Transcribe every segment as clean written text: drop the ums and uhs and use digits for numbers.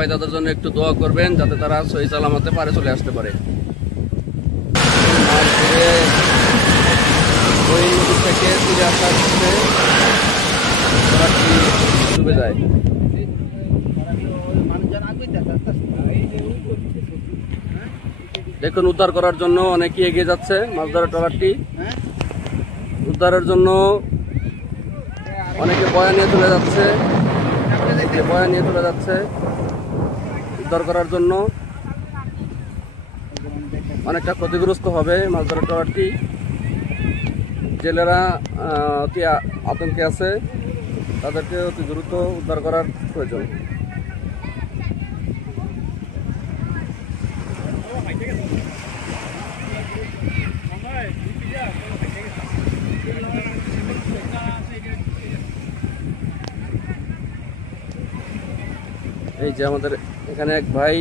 সবাই তাদের জন্য একটু দোয়া করবেন যাতে তারা সহি সালামতে পারে চলে আসতে পারে। ওই নদী থেকে ফিরে আসার পথে ডুবে যায়। দেখুন, উদ্ধার করার জন্য অনেকেই এগিয়ে যাচ্ছে। মাছ ধরার ট্রলারটি উদ্ধারের জন্য অনেকে বয়া নিয়ে চলে যাচ্ছে, উদ্ধার করার জন্য। অনেকটা ক্ষতিগ্রস্ত হবে মাছ ধরার ট্রলারটি। জেলেরা অতি আতঙ্কে আছে, তাদেরকে অতি দ্রুত উদ্ধার করার প্রয়োজন। এই যে আমাদের এখানে এক ভাই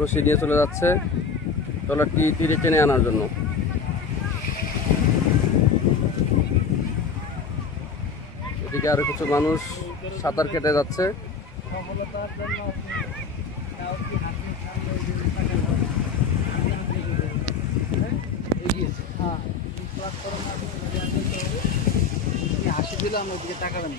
রশি নিয়ে চলে যাচ্ছে ট্রলারটি তীরে টেনে আনার জন্য। এদিকে আরো কিছু মানুষ সাঁতার কেটে যাচ্ছে। হাসি দিলাম, ওদিকে তাকাবেন।